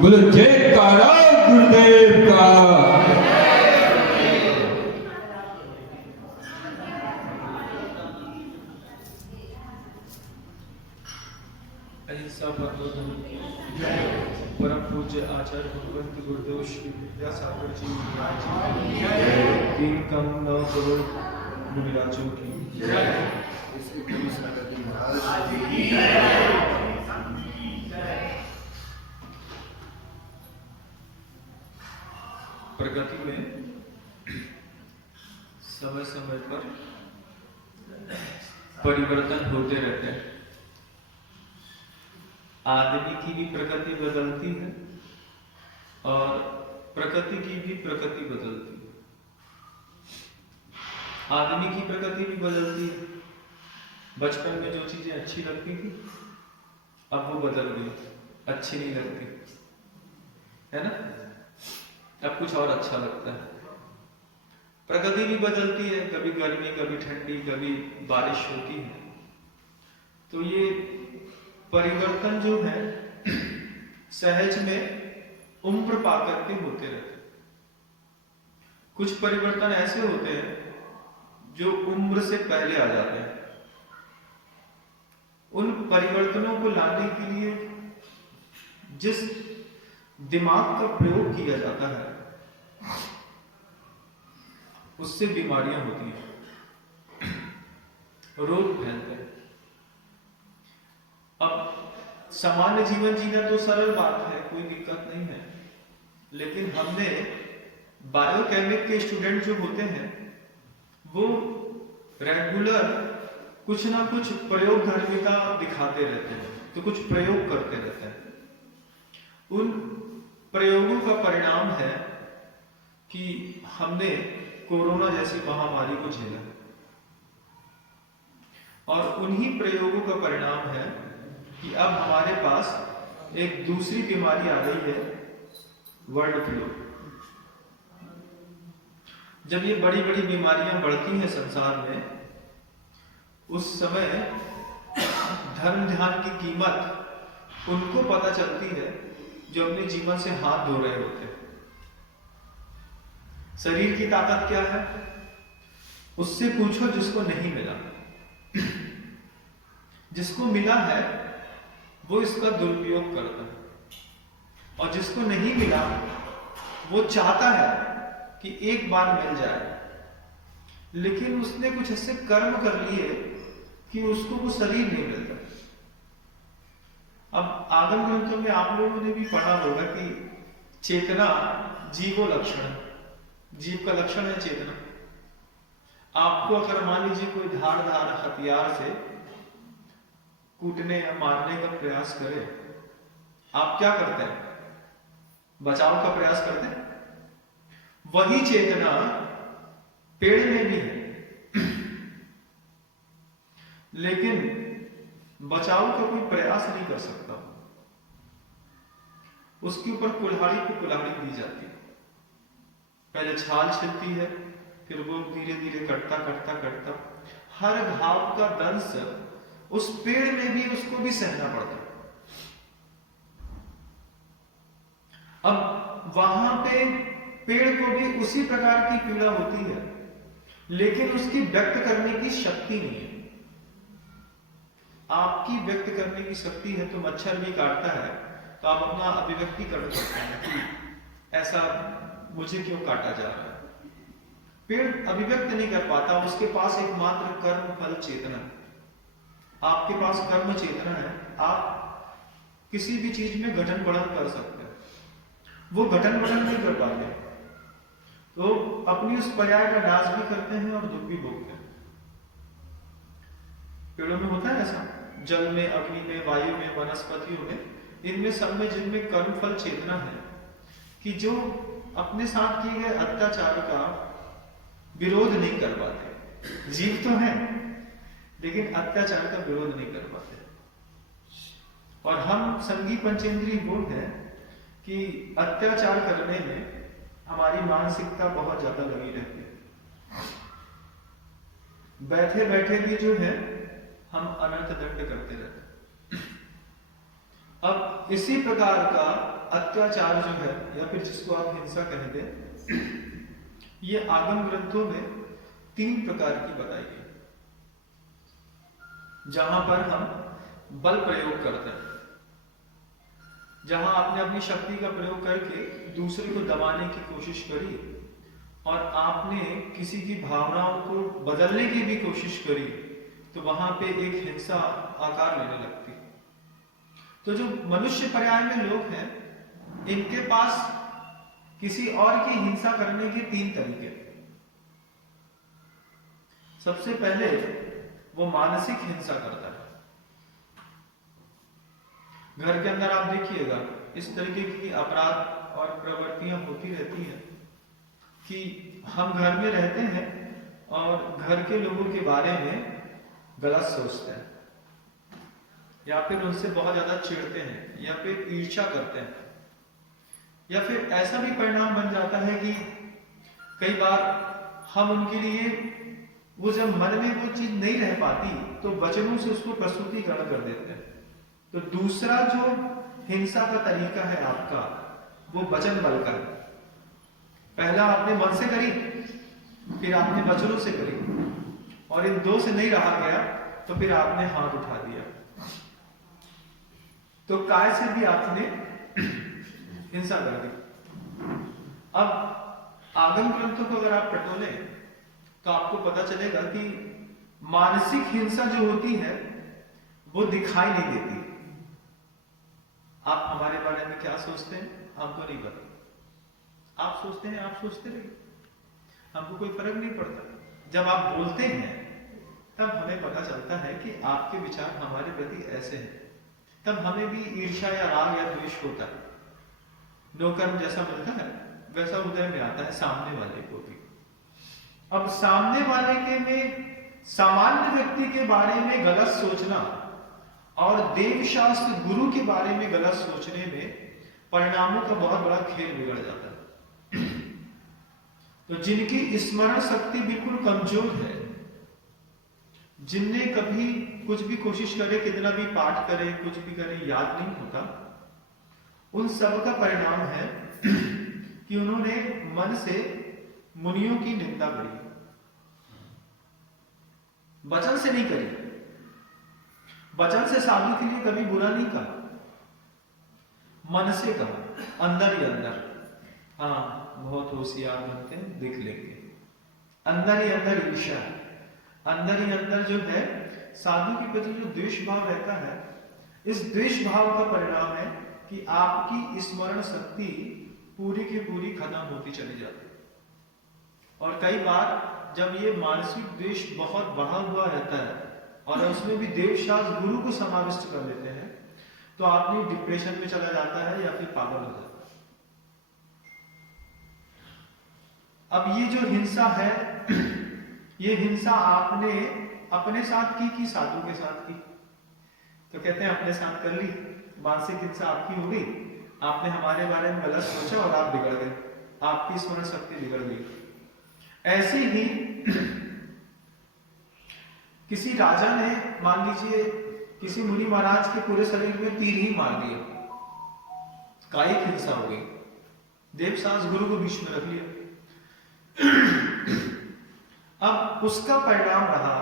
बोलो जयकारा गुरुदेव का। अहिंसा परमो धर्म की परम पूज्य आचार्य भगवंत गुरुदेव श्री विद्यासागर जी महाराज जी तीन कम 9 करोड़ मुनिराजों की प्रगति में समय समय पर परिवर्तन होते रहते हैं। आदमी की भी प्रकृति बदलती है और प्रकृति की भी प्रकृति बदलती है। आदमी की प्रकृति भी बदलती है। बचपन में जो चीजें अच्छी लगती थी अब वो बदल गई, अच्छी नहीं लगती है ना। अब कुछ और अच्छा लगता है। प्रकृति भी बदलती है, कभी गर्मी कभी ठंडी कभी बारिश होती है। तो ये परिवर्तन जो है सहज में उम्र पाकर के होते रहते हैं। कुछ परिवर्तन ऐसे होते हैं जो उम्र से पहले आ जाते हैं। उन परिवर्तनों को लाने के लिए जिस दिमाग का प्रयोग किया जाता है उससे बीमारियां होती हैं, रोग फैलते हैं। अब सामान्य जीवन जीना तो सरल बात है, कोई दिक्कत नहीं है। लेकिन हमने बायोकेमिक के स्टूडेंट जो होते हैं वो रेगुलर कुछ ना कुछ प्रयोग धर्मिता दिखाते रहते हैं, तो कुछ प्रयोग करते रहते हैं। उन प्रयोगों का परिणाम है कि हमने कोरोना जैसी महामारी को झेला और उन्हीं प्रयोगों का परिणाम है कि अब हमारे पास एक दूसरी बीमारी आ गई है, बर्ड फ्लू। जब ये बड़ी बड़ी बीमारियां बढ़ती हैं संसार में, उस समय धर्म ध्यान की कीमत उनको पता चलती है जो अपने जीवन से हाथ धो रहे होते हैं। शरीर की ताकत क्या है उससे पूछो जिसको नहीं मिला। जिसको मिला है वो इसका दुरुपयोग करता है और जिसको नहीं मिला वो चाहता है कि एक बार मिल जाए, लेकिन उसने कुछ ऐसे कर्म कर लिए कि उसको वो शरीर नहीं मिलता। अब आगम ग्रंथों में आप लोगों ने भी पढ़ा होगा कि चेतना जीवो लक्षण, जीव का लक्षण है चेतना। आपको अगर मान लीजिए कोई धारदार हथियार से कूटने या मारने का प्रयास करे, आप क्या करते हैं? बचाव का प्रयास करते हैं। वही चेतना पेड़ में भी है, लेकिन बचाव का कोई प्रयास नहीं कर सकता। उसके ऊपर कुल्हाड़ी को कुल्हाड़ी दी जाती है, पहले छाल छिलती है, फिर वो धीरे धीरे कटता कटता कटता हर घाव का दंश उस पेड़ में भी उसको भी सहना पड़ता है। अब वहां पे पेड़ को भी उसी प्रकार की पीड़ा होती है, लेकिन उसकी व्यक्त करने की शक्ति नहीं है। आपकी व्यक्त करने की शक्ति है तो मच्छर भी काटता है तो आप अपना अभिव्यक्ति कर सकते हैं कि ऐसा मुझे क्यों काटा जा रहा है। पेड़ अभिव्यक्त नहीं कर पाता, उसके पास एकमात्र कर्म फल चेतना। आपके पास कर्म चेतना है, आप किसी भी चीज में गठन बढ़न कर सकते हैं, वो गठन बढ़न नहीं कर पाते तो अपनी उस पर्याय का नाश भी करते हैं और दुख भी भोगते हैं। पेड़ों में होता है ऐसा, जल में, अग्नि में, वायु में, वनस्पतियों में, इनमें सब में जिनमें कर्म फल चेतना है कि जो अपने साथ किए गए अत्याचार का विरोध नहीं कर पाते। जीव तो है लेकिन अत्याचार का विरोध नहीं कर पाते। और हम संगी पंचेंद्री वो है कि अत्याचार करने में हमारी मानसिकता बहुत ज्यादा लगी रहती है। बैठे बैठे भी जो है हम अनर्थ दंड करते रहते हैं। अब इसी प्रकार का अत्याचार जो है, या फिर जिसको आप हिंसा कह दें, ये आगम ग्रंथों में 3 प्रकार की बताई गई, जहां पर हम बल प्रयोग करते हैं, जहां आपने अपनी शक्ति का प्रयोग करके दूसरे को दबाने की कोशिश करी और आपने किसी की भावनाओं को बदलने की भी कोशिश करी, तो वहां पे एक हिंसा आकार लेने लगती। तो जो मनुष्य पर्याय में लोग हैं, इनके पास किसी और की हिंसा करने के 3 तरीके। सबसे पहले वो मानसिक हिंसा करता है। घर के अंदर आप देखिएगा इस तरीके की अपराध और प्रवृत्तियां होती रहती हैं कि हम घर में रहते हैं और घर के लोगों के बारे में गलत सोचते हैं, या फिर उनसे बहुत ज्यादा चिढ़ते हैं, या फिर ईर्ष्या करते हैं, या फिर ऐसा भी परिणाम बन जाता है कि कई बार हम उनके लिए, वो जब मन में वो चीज नहीं रह पाती तो वचनों से उसको प्रस्तुतिकरण कर देते हैं। तो दूसरा जो हिंसा का तरीका है आपका, वो वचन बल का है। पहला आपने मन से करी, फिर आपने वचनों से करी, और इन 2 से नहीं रहा गया तो फिर आपने हाथ उठा दिया। तो काय से भी आपने हिंसा कर दी। अब आगम ग्रंथों को अगर आप टटोलें तो आपको पता चलेगा कि मानसिक हिंसा जो होती है वो दिखाई नहीं देती। आप हमारे बारे में क्या सोचते हैं हमको नहीं पता, आप सोचते हैं, आप सोचते रहिए, हमको कोई फर्क नहीं पड़ता। जब आप बोलते हैं तब हमें पता चलता है कि आपके विचार हमारे प्रति ऐसे हैं, तब हमें भी ईर्ष्या या राग या द्वेष होता है। नौकर्म जैसा मिलता है वैसा उदय में आता है सामने वाले को भी। अब सामने वाले के में सामान्य व्यक्ति के बारे में गलत सोचना और देवशास्त्र गुरु के बारे में गलत सोचने में परिणामों का बहुत बड़ा खेल बिगड़ जाता है। तो जिनकी स्मरण शक्ति बिल्कुल कमजोर है, जिनने कभी कुछ भी कोशिश करे, कितना भी पाठ करे, कुछ भी करे, याद नहीं होता, उन सब का परिणाम है कि उन्होंने मन से मुनियों की निंदा करी, वचन से नहीं करी। वचन से साधु के लिए कभी बुरा नहीं कहा, मन से कहा, अंदर ही अंदर। हाँ, बहुत होशियार बनते हैं, देख लेंगे। अंदर ही अंदर ईर्ष्या, अंदर ही अंदर जो है साधु के प्रति जो द्वेष भाव रहता है, इस द्वेष भाव का परिणाम है कि आपकी स्मरण शक्ति पूरी की पूरी खत्म होती चली जाती है। और कई बार जब ये मानसिक द्वेष बहुत बढ़ा हुआ रहता है और उसमें भी देवशास्त्र गुरु को समाविष्ट कर लेते हैं, तो आदमी डिप्रेशन में चला जाता है या फिर पागल हो जाता है। अब ये जो हिंसा है, ये हिंसा आपने अपने साथ की कि साधु के साथ की? तो कहते हैं अपने साथ कर ली, मानसिक हिंसा आपकी हो गई, आपने हमारे बारे में गलत सोचा और आप बिगड़ गए, आपकी स्मरण शक्ति बिगड़ गई। ऐसे ही किसी राजा ने, मान लीजिए किसी मुनि महाराज के पूरे शरीर में तीर ही मार दिए, कायिक हिंसा हो गई, देवशास्त्र गुरु को बीच में रख लिया। अब उसका परिणाम रहा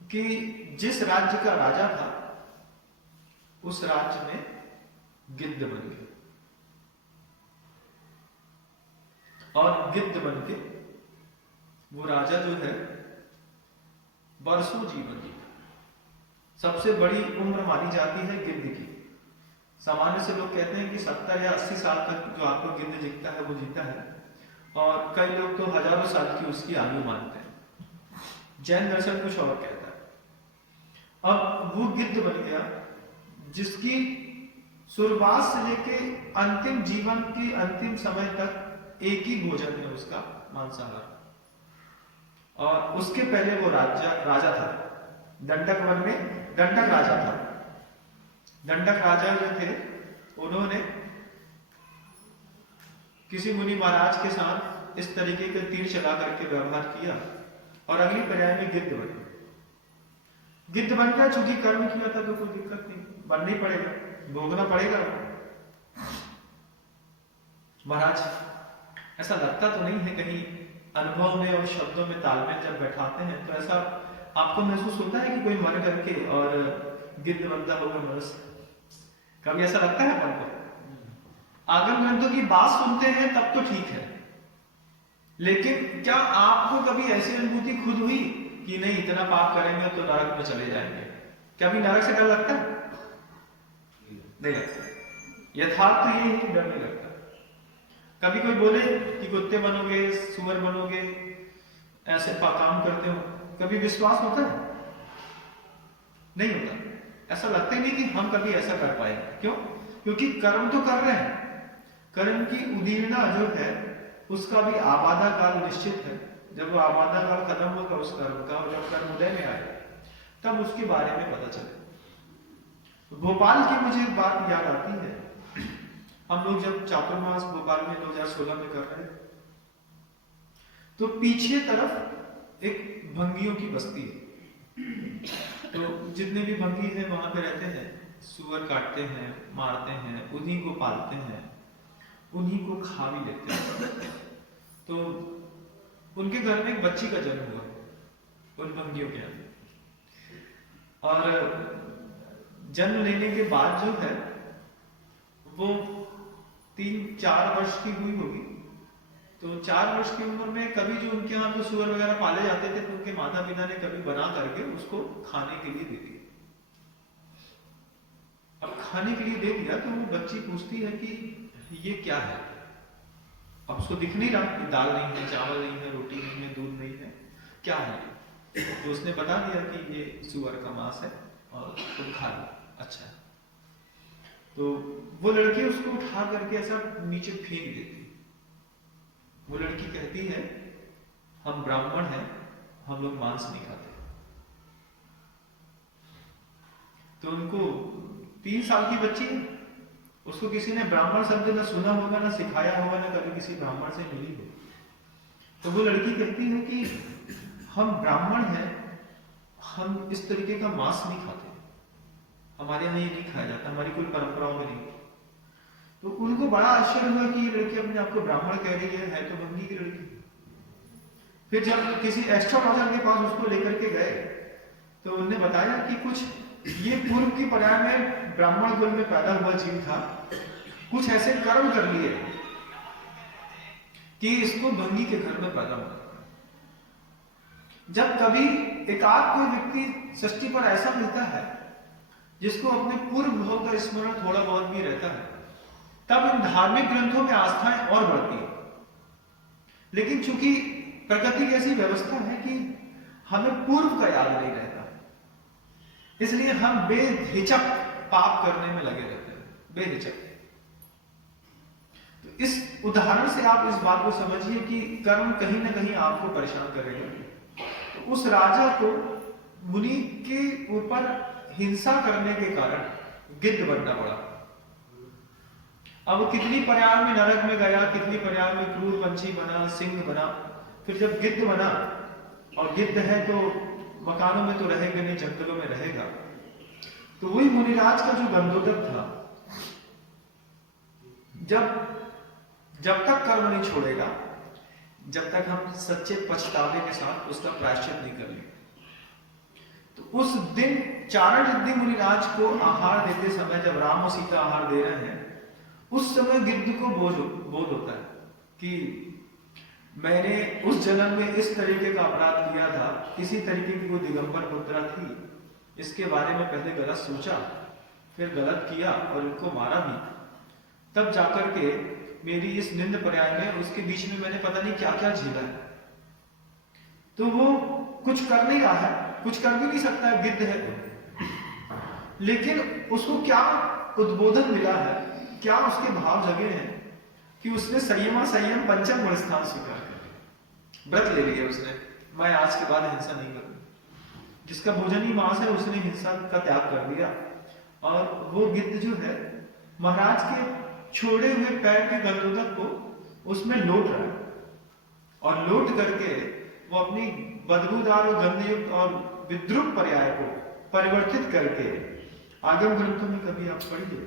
कि जिस राज्य का राजा था उस राज्य में गिद्ध बन गया, और गिद्ध बन के वो राजा जो है वर्षों जीवन जीता। सबसे बड़ी उम्र मानी जाती है गिद्ध की। सामान्य से लोग कहते हैं कि 70 या 80 साल तक जो आपको गिद्ध जीता है वो जीता है, और कई लोग तो हजारों साल की उसकी आयु मानते हैं। जैन दर्शन कुछ और कहता है। अब वो गिद्ध बन गया जिसकी शुरुआत से लेके अंतिम जीवन के अंतिम समय तक एक ही भोजन है उसका, मांसाहार। और उसके पहले वो राजा था, दंडक वन में दंडक राजा था। दंडक राजा जो थे उन्होंने किसी मुनि महाराज के साथ इस तरीके के तीर चला करके व्यवहार किया और अगली पर्याय में गिद्ध बन गया। गिद्ध बनकर चूंकि कर्म किया था तो कोई दिक्कत नहीं, बनना ही पड़ेगा, भोगना पड़ेगा। महाराज ऐसा लगता तो नहीं है कहीं अनुभव में और शब्दों में तालमेल जब बैठाते हैं तो ऐसा आपको महसूस होता है कि कोई मर करके और गिद्ध बनता होगा मनुष्य? कभी ऐसा लगता है अपन को? आगम ग्रंथों की बात सुनते हैं तब तो ठीक है, लेकिन क्या आपको कभी ऐसी अनुभूति खुद हुई कि नहीं इतना पाप करेंगे तो नरक में चले जाएंगे? क्या भी नरक से डर लगता है? नहीं लगता। यथार्थ तो ये है कि डर नहीं लगता। कभी कोई बोले कि कुत्ते बनोगे, सुअर बनोगे, ऐसे काम करते हो, कभी विश्वास होता है? नहीं होता। ऐसा लगता ही नहीं कि हम कभी ऐसा कर पाएंगे। क्यों? क्योंकि कर्म तो कर रहे हैं, कर्म की उदीर्णा जो है उसका भी आबादा काल निश्चित है। जब वो आबादा काल खत्म होगा उस कर्म का, और जब कर्म उदय में आए तब उसके बारे में पता चले। भोपाल की मुझे एक बात याद आती है। हम लोग जब चातुर्मास भोपाल में 2016 में कर रहे थे तो पीछे तरफ एक भंगियों की बस्ती है। तो जितने भी भंगी हैं वहां पे रहते हैं, सुअर काटते हैं, मारते हैं, उन्हीं को पालते हैं, उन्हीं को खा भी लेते हैं। तो उनके घर में एक बच्ची का जन्म हुआ उन भंगियों के यहाँ, और जन्म लेने के बाद जो है वो 3-4 वर्ष की हुई होगी। तो 4 वर्ष की उम्र में कभी जो उनके यहाँ जो सुअर वगैरह पाले जाते थे तो उनके माता पिता ने कभी बना करके उसको खाने के लिए दे दिया। अब खाने के लिए दे दिया तो वो बच्ची पूछती है कि ये क्या है? अब उसको दिख नहीं रहा कि दाल नहीं है, चावल नहीं है, रोटी नहीं है, दूध नहीं है, क्या है? तो उसने बता दिया कि ये सुअर का मांस है और तुम खा लो। अच्छा। तो वो लड़की उसको उठा करके ऐसा नीचे फेंक देती। वो लड़की कहती है हम ब्राह्मण हैं, हम लोग मांस नहीं खाते। तो उनको 3 साल की बच्ची है, उसको किसी ने ब्राह्मण शब्द ना सुना होगा, ना सिखाया होगा, ना कभी किसी ब्राह्मण से मिली हो। तो वो लड़की कहती है कि हम ब्राह्मण हैं, हम इस तरीके का मांस नहीं खाते, हमारे यहाँ ये नहीं खाया जाता, हमारी कोई परंपराओं में नहीं। तो उनको बड़ा आश्चर्य हुआ कि ये लड़की अपने आप को ब्राह्मण कह रही है तो भंगी की लड़की। फिर जब किसी एस्ट्रोलॉजर के पास उसको लेकर के गए तो उन्होंने बताया कि कुछ ये पूर्व की पर्याय में ब्राह्मण कुल में पैदा हुआ जीव था, कुछ ऐसे कर्म कर लिए कि इसको भंगी के घर में पैदा हुआ। जब कभी एकाध कोई व्यक्ति सृष्टि पर ऐसा मिलता है जिसको अपने पूर्व भोग का स्मरण थोड़ा बहुत भी रहता है, तब इन धार्मिक ग्रंथों में आस्थाएं और बढ़ती है। लेकिन चूंकि प्रकृति की ऐसी व्यवस्था है कि हमें पूर्व का याद नहीं रहता, इसलिए हम बेहिचक पाप करने में लगे रहते हैं, बेहिचक। तो इस उदाहरण से आप इस बात को समझिए कि कर्म कहीं ना कहीं आपको परेशान करेगा। तो उस राजा को मुनि के ऊपर हिंसा करने के कारण गिद्ध बनना पड़ा। अब वो कितनी पर्याय में नरक में गया, कितनी पर्याय में क्रूर पंछी बना, सिंह बना, फिर जब गिद्ध बना, और गिद्ध है तो मकानों में तो रहेगा नहीं, जंगलों में रहेगा। तो वही मुनिराज का जो गंधोदक था, जब तक कर्म नहीं छोड़ेगा, जब तक हम सच्चे पछतावे के साथ उसका प्रायश्चित नहीं कर लेंगे। तो उस दिन चारण रिद्धि मुनिराज को आहार देते समय, जब राम और सीता आहार दे रहे हैं, उस समय गिद्ध को बोध होता है कि मैंने उस जन्म में इस तरीके का अपराध किया था, किसी तरीके की कोई दिगंबर पुत्रा थी, इसके बारे में पहले गलत सोचा, फिर गलत किया और इनको मारा भी। तब जाकर के मेरी इस निंद पर्याय में, उसके बीच में मैंने पता नहीं क्या क्या झेला है। तो वो कुछ कर नहीं रहा है, कुछ कर भी नहीं सकता है, गिद्ध है तो। लेकिन उसको क्या उद्बोधन मिला है, क्या उसके भाव जगे हैं कि उसने संयम पंचम गुण स्थान स्वीकार कर, व्रत ले लिया उसने, मैं आज के बाद हिंसा नहीं करूंगा। जिसका भोजन ही मांस है उसने हिंसा का त्याग कर दिया। और वो गिद्ध जो है महाराज के छोड़े हुए पैर के गंधोदक को उसमें लौट रहा है, और लौट करके वो अपनी बदबूदार और गंधयुक्त और विद्रुप पर्याय को परिवर्तित करके आगम ग्रंथों में कभी आप पढ़िए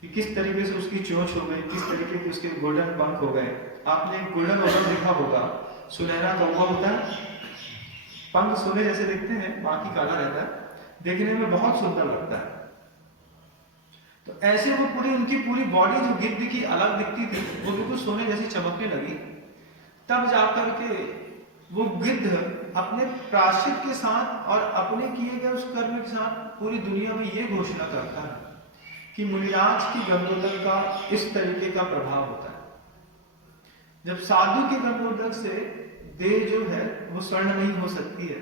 कि किस तरीके से उसकी चोंच हो गई, किस तरीके के उसके गोल्डन पंख हो गए। आपने एक गोल्डन ओवन देखा होगा, सुनहरा कौवा होता है, पंख सोने जैसे दिखते हैं, बाकी काला रहता है, देखने में बहुत सुंदर लगता है। तो ऐसे वो पूरी उनकी पूरी बॉडी जो गिद्ध की अलग दिखती थी, वो बिल्कुल सोने जैसी चमकने लगी। तब जाकर के वो गिद्ध अपने प्रायश्चित के साथ और अपने किए गए उस कर्म के साथ पूरी दुनिया में ये घोषणा करता है कि मुनिराज की गंगोदक का इस तरीके का प्रभाव होता है। जब साधु की गंगोदक से देह जो है वो स्वर्ण नहीं हो सकती है,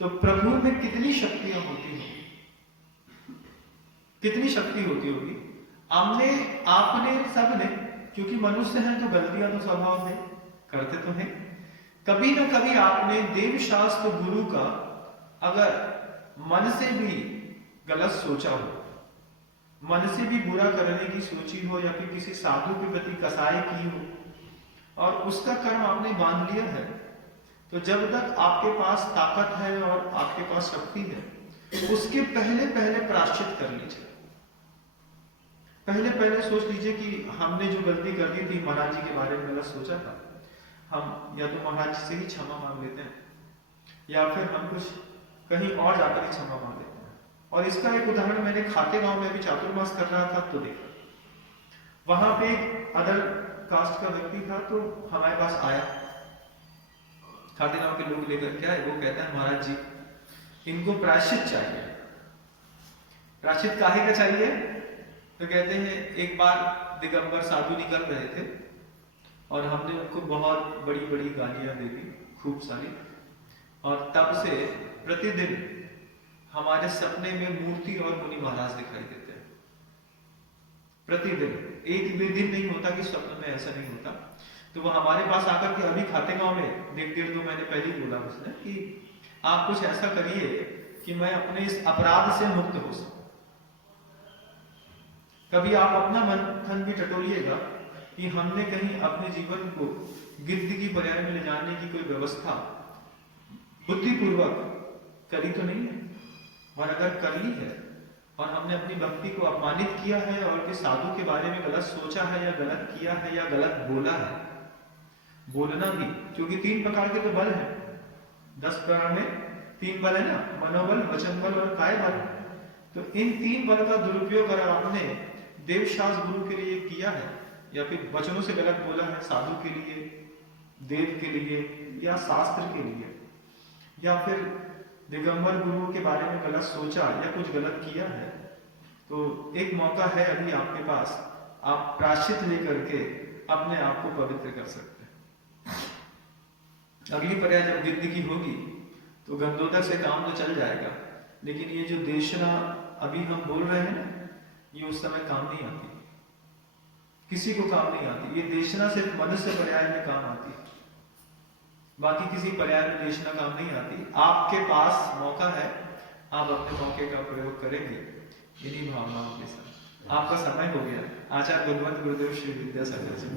तो प्रभु में कितनी शक्तियां होती हैं, कितनी शक्ति होती होगी। हमने आपने सबने, क्योंकि मनुष्य हैं तो गलतियां तो स्वभाव है, करते तो हैं। कभी ना कभी आपने देव शास्त्र गुरु का अगर मन से भी गलत सोचा हो, मन से भी बुरा करने की सोची हो, या फिर किसी साधु के प्रति कसाई की हो और उसका कर्म आपने बांध लिया है, तो जब तक आपके पास ताकत है और आपके पास शक्ति है, उसके पहले पहले प्रायश्चित कर लीजिए। पहले पहले सोच लीजिए कि हमने जो गलती कर दी थी, महाराज जी के बारे में गलत सोचा था, हम या तो महाराज जी से ही क्षमा मांग लेते हैं, या फिर हम कुछ कहीं और जाकर ही क्षमा मांग लेते हैं। और इसका एक उदाहरण मैंने खाते गांव में अभी चातुर्मास कर रहा था तो देखा, वहां पे एक अदर कास्ट का व्यक्ति था, तो हमारे पास आया, खाते गांव के लोग लेकर क्या है, वो कहता है महाराज जी इनको प्रायश्चित चाहिए। प्रायश्चित काहे का चाहिए? तो कहते हैं एक बार दिगंबर साधु निकल रहे थे और हमने उनको बहुत बड़ी बड़ी गालियां दे दी, खूब सारी, और तब से प्रतिदिन हमारे सपने में मूर्ति और मुनि महाराज दिखाई देते हैं। प्रतिदिन, एक भी दिन नहीं होता कि स्वप्न में ऐसा नहीं होता। तो वो हमारे पास आकर के अभी खाते गांव में देख तो मैंने पहले ही बोला उसने कि आप कुछ ऐसा करिए कि मैं अपने इस अपराध से मुक्त हो सकूं। कभी आप अपना मंथन भी टटोलिएगा कि हमने कहीं अपने जीवन को गिद्ध की पर्याय में ले जाने की कोई व्यवस्था बुद्धिपूर्वक करी तो नहीं है, और अगर कर ली है और हमने अपनी भक्ति को अपमानित किया है और के साधु के बारे में गलत सोचा है या गलत किया है या गलत बोला है, बोलना भी, क्योंकि 3 प्रकार के तो बल है, 10 प्रकार में 3 बल है ना, मनोबल, वचन बल और काय बल। तो इन 3 बल का दुरुपयोग अगर आपने देवशास्त्र गुरु के लिए किया है, या फिर वचनों से गलत बोला है साधु के लिए, देव के लिए, या शास्त्र के लिए, या फिर दिगंबर गुरु के बारे में गलत सोचा या कुछ गलत किया है, तो एक मौका है अभी आपके पास, आप प्रायश्चित लेकर के अपने आप को पवित्र कर सकते हैं। अगली पर्याय जब गिद्ध की होगी तो गंदोदक से काम तो चल जाएगा, लेकिन ये जो देशना अभी हम बोल रहे हैं ना, ये उस समय काम नहीं आती, किसी को काम नहीं आती। ये देशना सिर्फ मनुष्य पर्याय में काम आती है, बाकी किसी पर्याय में देशना काम नहीं आती। आपके पास मौका है, आप अपने मौके का प्रयोग करेंगे इन्हीं भावनाओं के साथ। आपका समय हो गया। आचार्य भगवत गुरुदेव श्री विद्यासागर जी।